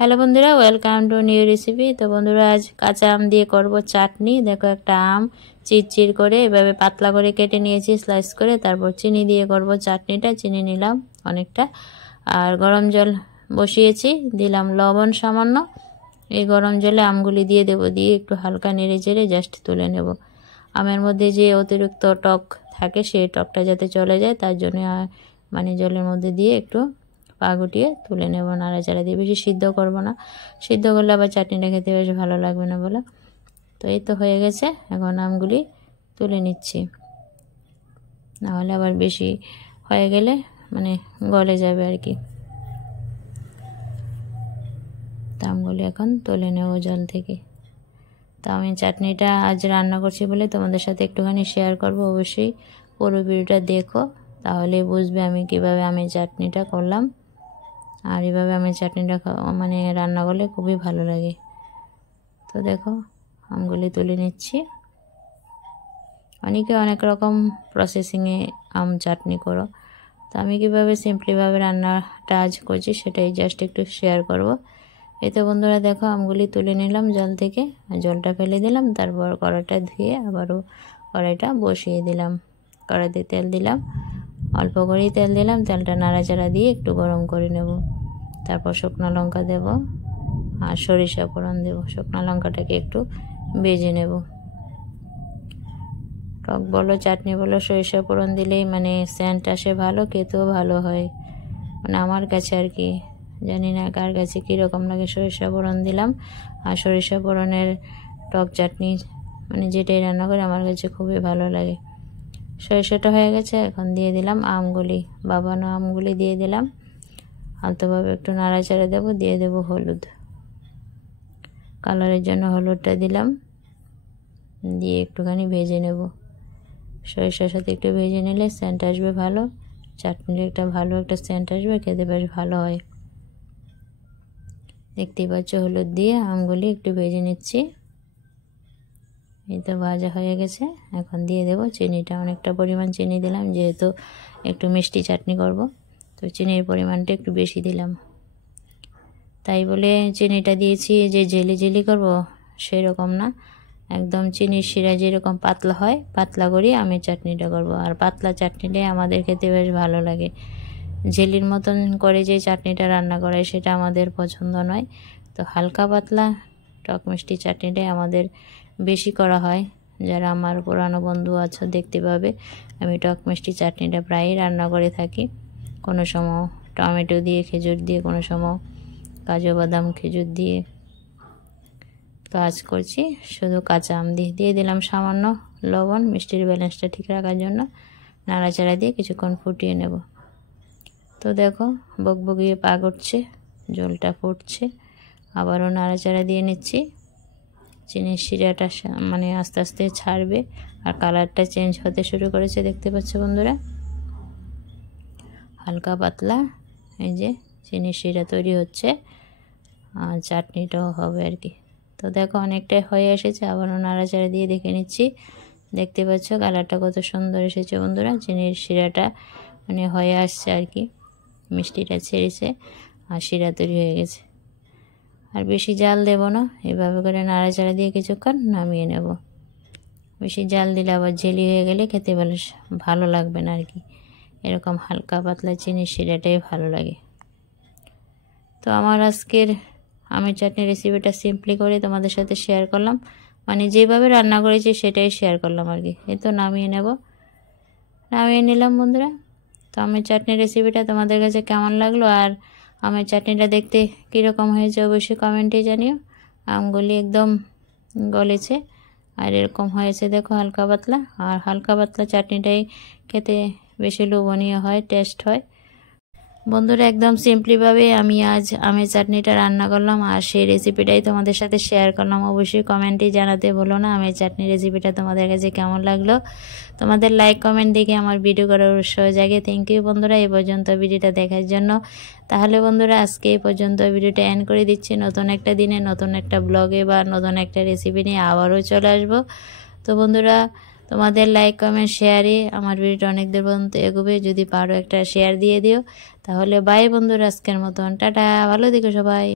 Hello বন্ধুরা, welcome to new recipe. তো বন্ধুরা, আজ কাঁচা আম দিয়ে করব চাটনি। দেখো, একটা আম চিরচির করে এভাবে পাতলা করে কেটে নিয়েছি স্লাইস করে, তারপর চিনি দিয়ে করব চাটনিটা। চিনি নিলাম অনেকটা, আর গরম জল বসিয়েছি, দিলাম লবণ সামান্য। এই গরম জলে আমগুলি দিয়ে দেব, দিয়ে একটু হালকা নেড়ে চেড়ে জাস্ট তুলে নেব। আমের মধ্যে যে অতিরিক্ত টক থাকে সেই টকটা যাতে চলে যায়, তার জন্য মানে জলের মধ্যে দিয়ে একটু পা গুটিয়ে তুলে নেব, নাড়াচাড়া দিয়ে। বেশি সিদ্ধ করব না, সিদ্ধ করলে আবার চাটনিটা খেতে বেশ ভালো লাগবে না বলে। তো এই তো হয়ে গেছে, এখন আমগুলি তুলে নিচ্ছি, নাহলে আবার বেশি হয়ে গেলে মানে গলে যাবে আর কি। তো আমগুলি এখন তুলে নেব জল থেকে। তো আমি চাটনিটা আজ রান্না করছি বলে তোমাদের সাথে একটুখানি শেয়ার করব। অবশ্যই পুরো ভিডিওটা দেখো, তাহলে বুঝবে আমি কিভাবে আমের চাটনিটা করলাম। আর এভাবে আমের চাটনিটা মানে রান্না করলে খুবই ভালো লাগে। তো দেখো, আমগুলি তুলে নিচ্ছি। অনেকে অনেক রকম প্রসেসিংয়ে আম চাটনি করো, তো আমি কীভাবে সিম্পলিভাবে রান্নাটা আজ করছি সেটাই জাস্ট একটু শেয়ার করব। এই তো বন্ধুরা, দেখো আমগুলি তুলে নিলাম জল থেকে, জলটা ফেলে দিলাম, তারপর কড়াইটা ধুয়ে আবারও কড়াইটা বসিয়ে দিলাম। কড়াইতে তেল দিলাম, অল্প করেই তেল দিলাম। তেলটা নাড়াচাড়া দিয়ে একটু গরম করে নেব। তারপর শুকনো লঙ্কা দেব আর সরিষা ফোড়ন দেব। শুকনো লঙ্কাটাকে একটু ভেজে নেব। টক বলো চাটনি বলো, সরিষা ফোড়ন দিলেই মানে সেন্ট আসে ভালো, খেতেও ভালো হয় মানে আমার কাছে আর কি। জানি না কার কাছে কীরকম লাগে। সরিষা ফোড়ন দিলাম, আর সরিষা ফোড়নের টক চাটনি মানে যেটাই রান্না করে আমার কাছে খুবই ভালো লাগে। সরিষাটা হয়ে গেছে, এখন দিয়ে দিলাম আমগুলি, বাবানো আমগুলি দিয়ে দিলাম। আলতোভাবে একটু নাড়াচাড়া দেব, দিয়ে দেব হলুদ, কালারের জন্য হলুদটা দিলাম, দিয়ে একটুখানি ভেজে নেব। সরিষার সাথে একটু ভেজে নিলে সেন্ট আসবে ভালো, চাটনির একটা ভালো একটা সেন্ট আসবে, খেতে বেশ ভালো হয়। দেখতেই পাচ্ছ, হলুদ দিয়ে আমগুলি একটু ভেজে নিচ্ছি। এই তো ভাজা হয়ে গেছে, এখন দিয়ে দেব চিনিটা। অনেকটা পরিমাণ চিনি দিলাম, যেহেতু একটু মিষ্টি চাটনি করব, তো চিনির পরিমাণটা একটু বেশি দিলাম। তাই বলে চিনিটা দিয়েছি যে জেলি জেলি করব সেরকম না, একদম চিনির শিরা যেরকম পাতলা হয় পাতলা করে আমের চাটনিটা করব। আর পাতলা চাটনিটাই আমাদের খেতে বেশ ভালো লাগে। জেলির মতন করে যে চাটনিটা রান্না করায় সেটা আমাদের পছন্দ নয়। তো হালকা পাতলা টক মিষ্টি চাটনিটাই আমাদের বেশি করা হয়। যারা আমার পুরানো বন্ধু আছো দেখতে পাবে, আমি টক মিষ্টি চাটনিটা প্রায়ই রান্না করে থাকি। কোনো সময় টমেটো দিয়ে, খেজুর দিয়ে, কোনো সময় কাজু বাদাম খেজুর দিয়ে। তো আজ করছি শুধু কাঁচা আম দিয়ে। দিয়ে দিলাম সামান্য লবণ, মিষ্টির ব্যালেন্সটা ঠিক রাখার জন্য। নাড়াচাড়া দিয়ে কিছুক্ষণ ফুটিয়ে নেব। তো দেখো, বকবকিয়ে পাক উঠছে, জলটা ফুটছে, আবারও নাড়াচাড়া দিয়ে নিচ্ছি। চিনির শিরাটা মানে আস্তে আস্তে ছাড়বে, আর কালারটা চেঞ্জ হতে শুরু করেছে, দেখতে পাচ্ছ বন্ধুরা। হালকা পাতলা এই যে চিনির শিরা তৈরি হচ্ছে, আর চাটনিটাও হবে আর কি। তো দেখো, অনেকটাই হয়ে এসেছে, আবারও নাড়াচাড়া দিয়ে দেখে নিচ্ছি। দেখতে পাচ্ছ কালারটা কত সুন্দর এসেছে বন্ধুরা। চিনির শিরাটা মানে হয়ে আসছে আর কি, মিষ্টিটা ছেড়েছে আর শিরা তৈরি হয়ে গেছে। আর বেশি জাল দেব না, এভাবে করে নাড়াচাড়া দিয়ে কিছুক্ষণ নামিয়ে নেব। বেশি জাল দিলে আবার জেলি হয়ে গেলে খেতে ভালো লাগবে না আর কি। এরকম হালকা পাতলা চিনির শিরাটাই ভালো লাগে। তো আমার আজকের আমের চাটনি রেসিপিটা সিম্পলি করে তোমাদের সাথে শেয়ার করলাম, মানে যেভাবে রান্না করেছি সেটাই শেয়ার করলাম আর কি। এই তো নামিয়ে নেব, নামিয়ে নিলাম বন্ধুরা। তো আমের চাটনি রেসিপিটা তোমাদের কাছে কেমন লাগলো, আর আমের চাটনিটা দেখতে কীরকম হয়েছে অবশ্যই কমেন্টে জানিও। আমগুলি একদম গলেছে আর এরকম হয়েছে, দেখো হালকা পাতলা। আর হালকা পাতলা চাটনিটাই খেতে বেশি লোভনীয় হয়, টেস্ট হয়। বন্ধুরা, একদম সিম্পলিভাবে আমি আজ আমের চাটনিটা রান্না করলাম, আর সেই রেসিপিটাই তোমাদের সাথে শেয়ার করলাম। অবশ্যই কমেন্টে জানাতে ভুলো না আমের চাটনি রেসিপিটা তোমাদের কাছে কেমন লাগলো। তোমাদের লাইক কমেন্ট দেখে আমার ভিডিও করার উৎসাহ জাগে। থ্যাংক ইউ বন্ধুরা এই পর্যন্ত ভিডিওটা দেখার জন্য। তাহলে বন্ধুরা, আজকে এই পর্যন্ত ভিডিওটা এন্ড করে দিচ্ছি। নতুন একটা দিনে নতুন একটা ব্লগে বা নতুন একটা রেসিপি নিয়ে আবারও চলে আসবো। তো বন্ধুরা, তোমাদের লাইক কমেন্ট শেয়ারে আমার ভিডিওটা অনেক দূর পর্যন্ত এগোবে। যদি পারো একটা শেয়ার দিয়ে দিও। তাহলে বাই বন্ধুরা, আজকের মতন টাটা, ভালো থেকো সবাই।